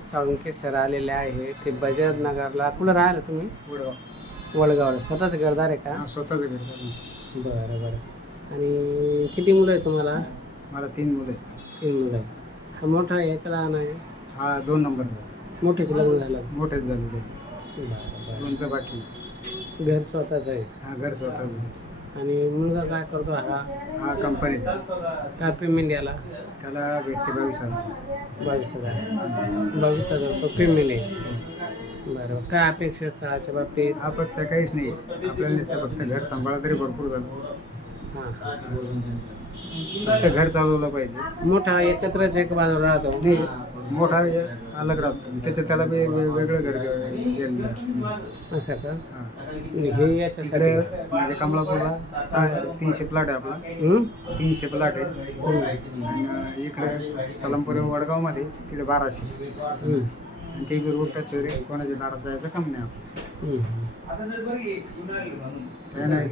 Salunke sir आलेले आहे. ते बजाज नगरला. कुठं राहिला तुम्ही? पुढं वडगावला. स्वतःच घरदार आहे का? हा करायचं. बरं बरं. आणि किती मुलं आहे तुम्हाला? मला तीन मुलं आहेत. तीन मुलं आहे हा मोठा आहे एक लहान आहे? हा दोन नंबर मोठेच लग्न झालं. मोठेच झालेले. बरं दोनचं बाकी घर स्वतःच आहे. हा घर स्वतःच आणि मुलगा काय करतो हा? हा कंपनीत काय पेमेंट याला त्याला भेटते बावीस हजार. बावीस हजार. बावीस हजार रुपये पेमेंट आहे. बरं काय अपेक्षा स्थळाच्या बाबतीत? हा पक्ष काहीच नाही. आपल्याला नुसतं फक्त घर सांभाळा तरी भरपूर झालं. हां. फक्त घर चालवलं पाहिजे. मोठा एकत्रच एक बाजूला राहतो. नाही. मोठा अलग राहतो. त्याचं त्याला बी वे- वेगळं घर गेलेलं. असं का? हा. हे याच्यासाठी? म्हणजे कमलापूरला सहा तीनशे प्लॉट आहे आपला. हं? तीनशे प्लॉट आहे. आणि इकडे सलामपूर वडगावमध्ये तिकडे बाराशे. हं. आणि ते बी रोड टच कोणाच्या दारात जायचं काम नाही आपलं. हं. त्याने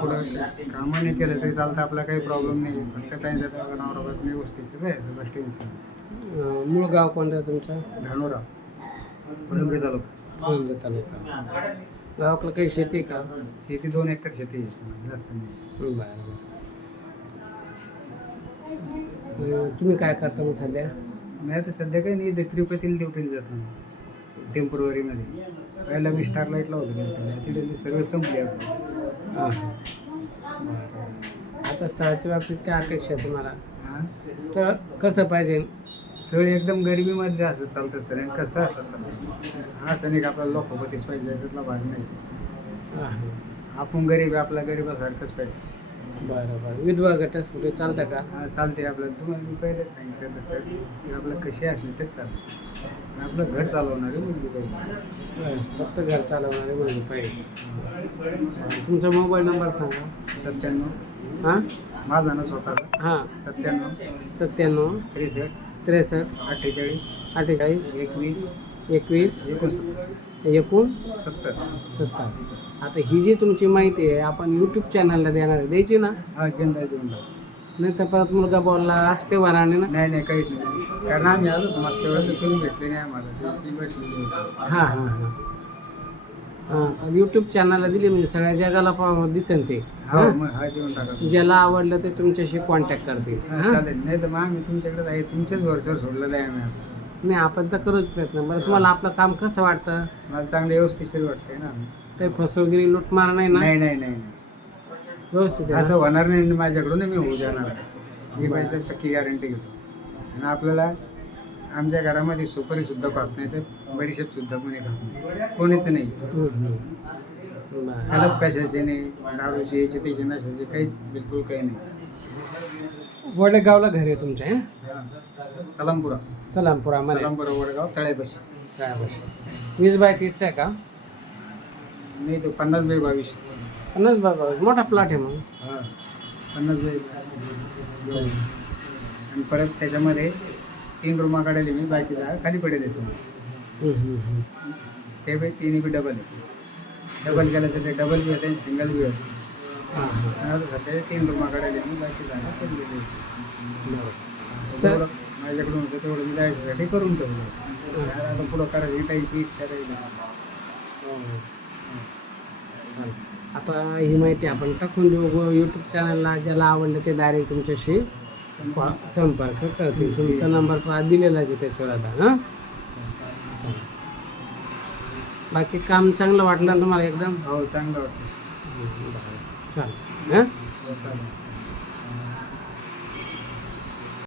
पुढं कामं नाही केलं तरी चालतं. आपला काही प्रॉब्लेम नाही. फक्त त्यांच्या त्या नवरापासून व्यवस्थित राहायचं बस टेन्शन मूळ गाव कोणतं आहे तुमचं? धानोरा कोलंबी तालुका. कोणतं तालुका. गावाकडं काही शेती आहे का? शेती दोन एकर शेती आहे जास्त नाही बरं बरं. अं, तुम्ही काय करता मग सध्या? मी आता सध्या काही नाही ते तिरुपतीला ड्युटीला जातो. टेम्पोररीमध्ये. पहिला मी स्टारलाईटला होतो ड्युटीला. तिथे सर्व संपली आपली. हां. आता स्थळाच्या बाबतीत काय अपेक्षा आहे तुम्हाला? हां? स्थळ कसं पाहिजे? तळ एकदम गरिबीमध्ये असं चालतं सर आणि कसं असं चालतं? असं नाही का आपल्याला लोकोपतीच पाहिजे याच्यातला भाग नाही. हां आपण गरीब आहे आपला गरिबासारखंच पाहिजे. बरं बरं. विधवा गटच कुठे चालतं का? हा चालते आपल्याला तुम्हाला मी पहिलेच सांगितलं तसं की आपलं कशी असली तर चालतं. आपलं घर चालवणारी मुलगी पाहिजे. बस फक्त घर चालवणारे मुलगी पाहिजे. तुमचा मोबाईल नंबर सांगा. सत्त्याण्णव. हां? माझा ना स्वतःचा? हां. सत्त्याण्णव. सत्त्याण्णव. त्रेसष्ट. त्रेसष्ट अठ्ठेचाळीस अठ्ठेचाळीस एकवीस एकवीस एकोणसत्तर एकूण सत्तर. सत्तर. आता ही जी तुमची माहिती आहे आपण यूट्यूब चॅनलला देणार आहे. द्यायची ना? हा गेंदा देऊन टाक नाही तर परत मुलगा बोलला असं ते वराने ना? नाही नाही काहीच नाही. कारण आम्ही आलो होतो मागच्या वेळेस तर तुम्ही भेटले नाही आम्हाला. ती बसलेली होती. हां हां हां. हां यूट्यूब चॅनलला दिली म्हणजे सगळ्या जगाला पा- दिसेल ते. हा मग हा देऊन टाका ज्याला आवडलं ते तुमच्याशी कॉन्टॅक्ट करतील. हा, हां? चालेल. नाही तर मग आम्ही तुमच्याकडे आहे तुमच्याच भरोश्यावर सोडलेलं आहे आम्ही आता. नाही आपण तर करूच प्रयत्न. बरं तुम्हाला आपलं काम कसं वाटतं? मला चांगलं व्यवस्थिशीर वाटतंय ना. काही फसवगिरी लुटमार नाही ना? नाही नाही नाही नाही. व्यवस्थित आहे असं होणार नाही आणि माझ्याकडून मी होऊ देणार. ही माझी पक्की गॅरंटी घेतो. आणि आपल्याला आमच्या घरामध्ये सुपारी सुद्धा खात नाही तर बडीशेप सुद्धा कोणी खात नाही. कोणीच नाही. हलप कशाचे नाही दारूचे याचे त्याचे नशाचे काहीच बिलकुल काही नाही. वडगावला घर आहे तुमच्या हे? सलामपुरा. सलामपुरामध्ये सलामपुरा वडगाव तळेपाशी वीस बाय तीसचा आहे का? नाही तो पन्नास बाय बावीस. पन्नास बाबा मोठा प्लॉट आहे मग. हा. पन्नास बाय आणि परत त्याच्यामध्ये तीन रूमा काढले मी बाकी जागा खाली पडेल समोर. ते बी तिन्ही बी डबल आहे. डबल केलं तर ते डबल बी होते आणि सिंगल बी होते. हां हां. सध्या तीन रूमा काढले मी बाकी जागा पडलेली आहे. सर? माझ्याकडून होतं तेवढं मी जायच्यासाठी करून ठेवलं. आता पुढं करायची काहीची इच्छा राहिली चालेल. आता ही माहिती आपण टाकून देऊ. यूट्यूब चॅनलला ज्याला आवडलं ते डायरेक्ट तुमच्याशी संपर्क करतील. तुमचा नंबर पा दिलेलाच आहे त्याच्यावर आता हां? बाकी काम चांगलं वाटलं तुम्हाला एकदम? हो चांगलं वाटतं चालेल. हां? हो, चालेल.